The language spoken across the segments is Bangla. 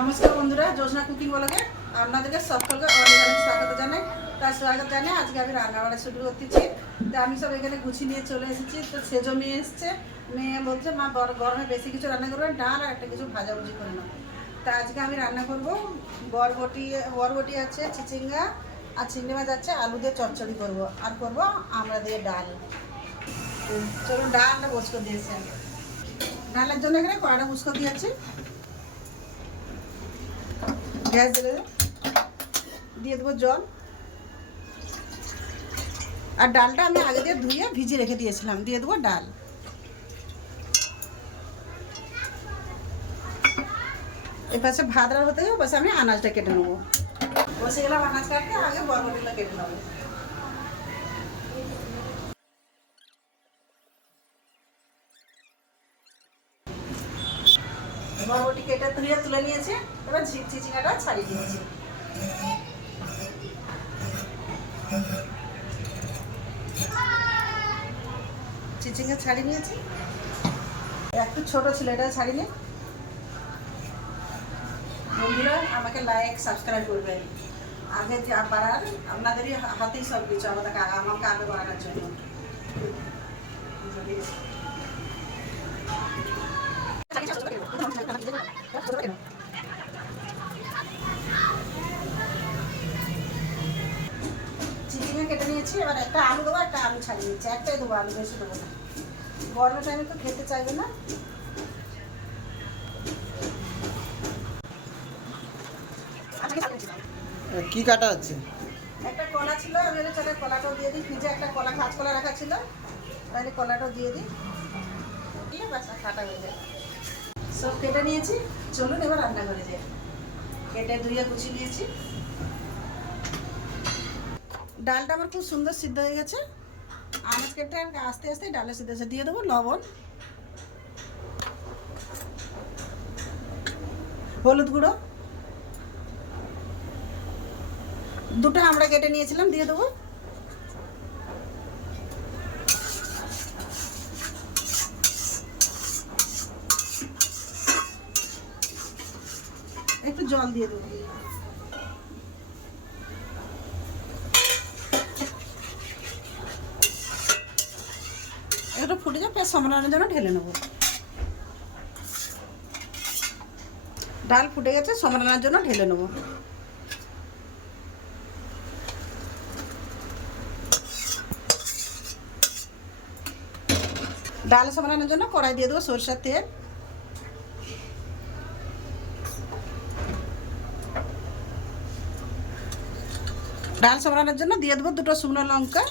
নমস্কার বন্ধুরা, জোসনা কুকিং বলকে আপনাদেরকে সকলকে অনেক স্বাগত জানাই। তার স্বাগত জানাই আজকে আমি রান্না বাড়া শুরু করতেছি। তো আমি সব এখানে গুছিয়ে নিয়ে চলে এসেছি, তো সেজো মেয়ে এসছে, মেয়ে বলছে, মা গরমে বেশি কিছু রান্না করবেন ডাল আর একটা কিছু ভাজাভুজি করে নাও। তা আজকে আমি রান্না করব বরবটি বরবটি আছে, চিচিঙ্গা, আর চিংড়ি মাছ আছে, আলু দিয়ে চচ্চড়ি করব, আর করব আমরা দিয়ে ডাল। চলুন ডালটা বস করে দিয়েছি। ডালের জন্য এখানে কড়াটা বুস করে দিয়েছি। গ্যাস জ্বেলে দিয়ে দেবো জল। আর ডালটা আমি আগে দিয়ে ধুয়ে ভিজিয়ে রেখে দিয়েছিলাম। দিয়ে দেবো ডাল। এর পাশে ভাত রান্না হতে যাব পাশে আমি আনাজটা কেটে নেব। বসে গেলাম আনাজ কাটতে, আগে বরবটিটা কেটে নেব। বরবটি কেটে ধুয়ে তুলে নিয়েছে, এবার ঝিপ চিচিঙ্গাটা ছাড়িয়ে দিয়েছি। চিচিঙ্গা ছাড়িয়ে নিয়েছি। একটু ছোট ছিল, এটা ছাড়িয়ে বন্ধুরা, আমাকে লাইক সাবস্ক্রাইব করবেন আগে যে বাড়ার আপনাদেরই হাতেই সব কিছু আমাদের আমাকে আগে বাড়ানোর জন্য। একটা আলু দেবো একটা আলু ছাড়িয়ে নিচ্ছি একটাই দেবো আলু বেশি দেবো না। গরমের টাইমে তো খেতে চাইবে না। কি কাটা আছে? একটা কলা ছিল আমি চালের কলাটাও দিয়ে দিই। ফ্রিজে একটা কলা কাঁচ কলা রাখা ছিল। তাহলে কলাটাও দিয়ে দিই। দিয়ে বাস কাটা হয়ে যায়। সব কেটে নিয়েছি। চলুন এবার রান্না করে যাই। কেটে ধুয়ে কুচি নিয়েছি। ডালটা আমার খুব সুন্দর সিদ্ধ হয়ে গেছে। আনাজ কেটে আস্তে আস্তে ডালে সিদ্ধ হয়েছে। দিয়ে দেবো লবণ। হলুদ গুঁড়ো। দুটো আমরা কেটে নিয়েছিলাম, দিয়ে দেবো। একটু জল দিয়ে দেবো একটু ফুটে যাবে সামলানোর জন্য ঢেলে নেব। ডাল ফুটে গেছে সামলানোর জন্য ঢেলে নেব। ডাল সামলানোর জন্য কড়াই দিয়ে দেবো সরষের তেল। ডাল সামলানোর জন্য দিয়ে দেবো দুটো শুকনো লঙ্কা।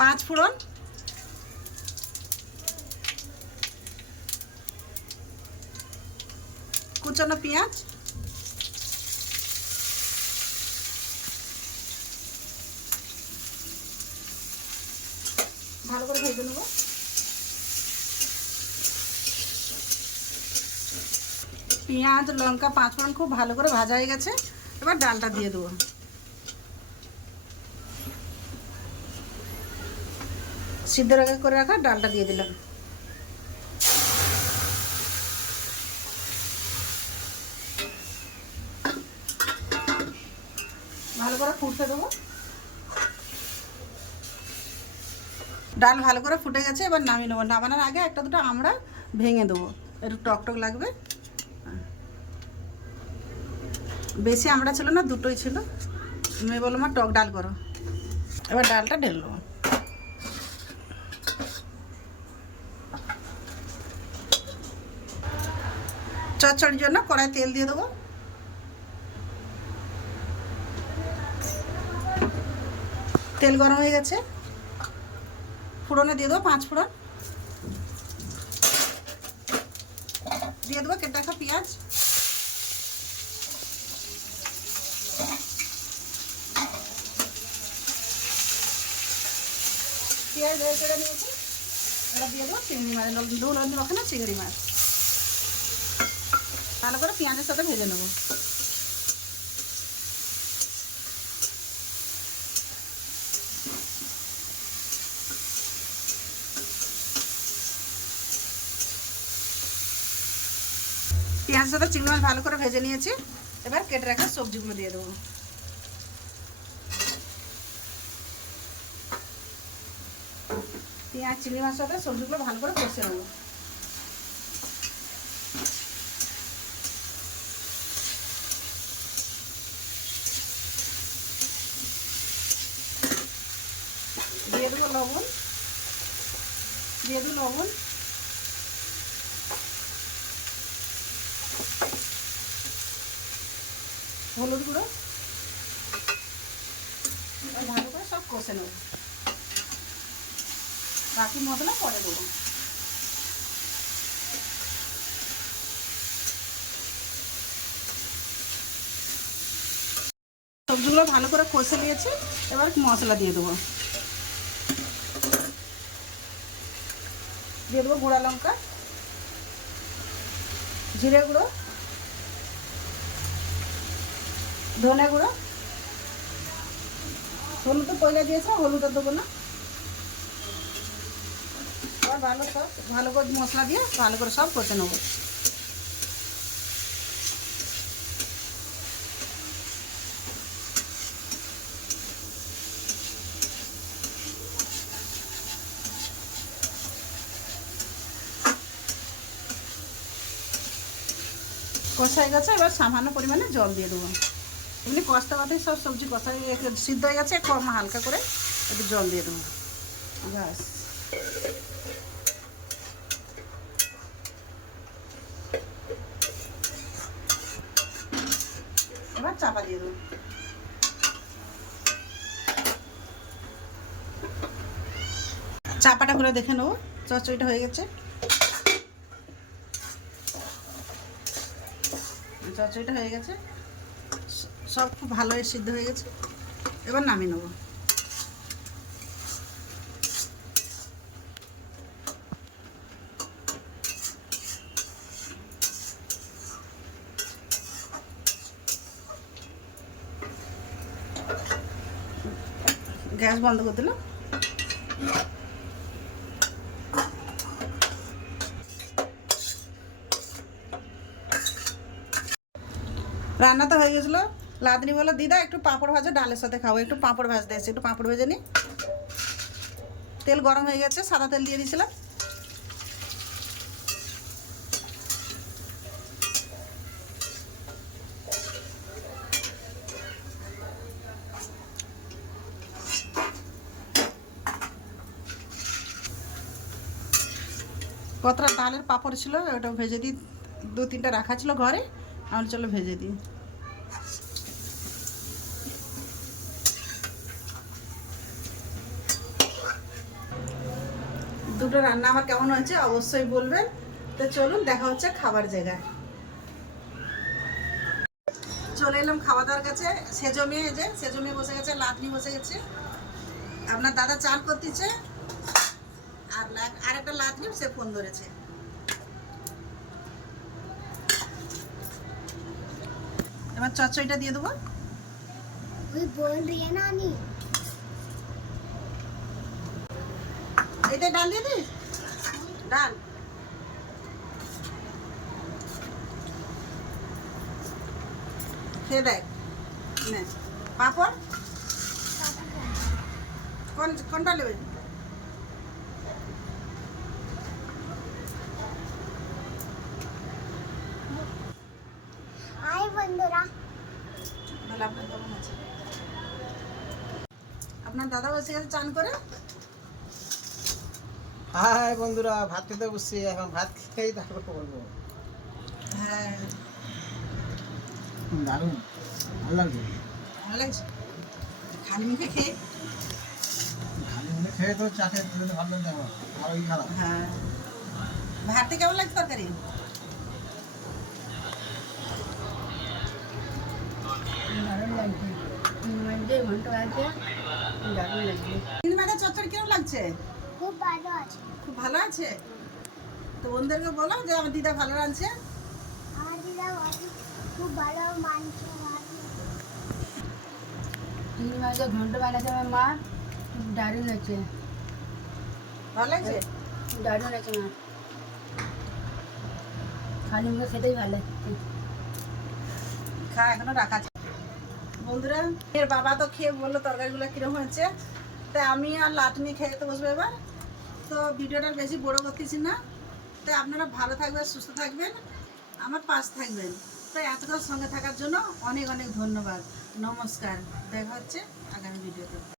পাঁচ ফোড়ন। কুচানো পেঁয়াজ। ভালো করে ভেজে নেব। পেঁয়াজ, লঙ্কা, পাঁচ ফোড়ন খুব ভালো করে ভাজা হয়ে গেছে। এবার ডালটা দিয়ে দেবো। সিদ্ধ রাখা করে রাখা, ডালটা দিয়ে দিলাম। ভালো করে ফুটতে দেবো। ডাল ভালো করে ফুটে গেছে, এবার নামিয়ে নেব। নামানোর আগে একটা দুটো আমরা ভেঙে দেবো। একটু টক টক লাগবে। বেশি আমরা ছিল না, দুটোই ছিল। মেয়ে বলল মা, টক ডাল করো। এবার ডালটা ঢেলবো চচ্চড়ির জন্য কড়াই তেল দিয়ে দেবো তেল গরম হয়ে গেছে ফোড়নে দিয়ে দেবো পাঁচ ফোড়ন দিয়ে দেবো কেটে রাখা পেঁয়াজ পেঁয়াজ দিয়ে দেবো চিংড়ি মাছ দু লন্ডি ওখানে চিংড়ি মাছ ভালো করে পেঁয়াজের সাথে ভেজে নেব। পেঁয়াজের সাথে চিংড়ি মাছ ভালো করে ভেজে নিয়েছি। এবার কেটে রাখা সবজিগুলো দিয়ে দেবো। পেঁয়াজ, চিংড়ি মাছ সাথে সবজিগুলো ভালো করে কষে নেব দিয়ে দেবো লবণ, দিয়ে দেবো লবণ। হলুদ গুঁড়ো। ভালো করে সব কষে নেব। বাকি মশলা পরে দেবো। সবজিগুলো ভালো করে কষে নিয়েছি, এবার মশলা দিয়ে দেবো। দিয়ে দেবো গুঁড়া লঙ্কা, জিরে গুঁড়ো, ধনে গুঁড়ো। হলুদ তো পয়লা দিয়েছে হলুদ দেবো না। ভালো সব ভালো করে মশলা দিয়ে ভালো করে সব করতে নেব। কষাই গেছে, এবার সামান্য পরিমাণে জল দিয়ে দেবো। এমনি কষতে কষতে সব সবজি কষাই সিদ্ধ হয়ে গেছে কম হালকা করে একটু জল দিয়ে দেবো। ব্যাস। এবার চাপা দিয়ে দেবো। চাপাটা করে দেখে নেব চচড়িটা হয়ে গেছে। চচড়িটা হয়ে গেছে। সব খুব ভালো সিদ্ধ হয়ে গেছে। এবার নামিয়ে নেব। গ্যাস বন্ধ করে দিলাম। রান্না তো হয়ে গেছিল। লাদনি বলে দিদা, একটু পাঁপড় ভাজা, ডালের সাথে খাব। একটু পাঁপড় ভাজতে এসে, একটু পাঁপড় ভেজে নি। তেল গরম হয়ে গেছে, সাদা তেল দিয়ে দিয়েছিলাম। কতটা ডালের পাঁপড় ছিল, ওটা ভেজে দিই দু তিনটা রাখা ছিল ঘরে। আমার চলো ভেজে দিই। দুটো রান্না আমার কেমন হয়েছে অবশ্যই বলবেন। তো চলুন দেখা হচ্ছে খাবার জায়গায়। চলে এলাম খাওয়া দাওয়ার কাছে। সেজো মেয়ে যে, সেজো মেয়ে বসে গেছে লাতনি বসে গেছে। আপনার দাদা চান করতেছে, আর আরেকটা লাতনি সে ফোন ধরেছে। এবার চচ্চড়িটা দিয়ে দেবো। এতে ডাল দিয়ে দিস ডাল। খেয়ে দেখ। পাপড়। কোন কোনটা নেবে? আপনার দাদা বসে গেছে চান করে? হাই বন্ধুরা ভাত খেতে বসছি এখন ভাত খেয়েই তারপর বলব। হ্যাঁ। দারুণ ভালো লাগছে? ভালো লাগছে? খালি মুখে খেয়ে? খালি মুখে খেয়ে তো চা খেয়ে দিলে তো ভালো আমার ভালোই খারাপ হ্যাঁ। ভাতটা কেমন লাগছে তরকারি? দারুণ লাগছে। মধ্যে ঘণ্টা আছে কেমন লাগছে? খুব ভালো আছে। খুব ভালো আছে? তো বন্ধুদেরকে বলো যে আমার দিদা ভালো রাঁধছে? আমার দিদা খুব ভালো বানাচ্ছে আমার মা আছে ভালো আছে মা। খালি মুখে খেতেই ভালো খা এখনও রাখা বন্ধুরা, এর বাবা তো খেয়ে বলল তরকারিগুলো কীরকম হয়েছে। তাই আমি আর লাটনি খেতে বসবো এবার। তো ভিডিওটা বেশি বড় করতেছি না। তাই আপনারা ভালো থাকবেন, সুস্থ থাকবেন, আমার পাশ থাকবেন। তাই এতক্ষণ সঙ্গে থাকার জন্য অনেক অনেক ধন্যবাদ। নমস্কার। দেখা হচ্ছে আগামী ভিডিওতে।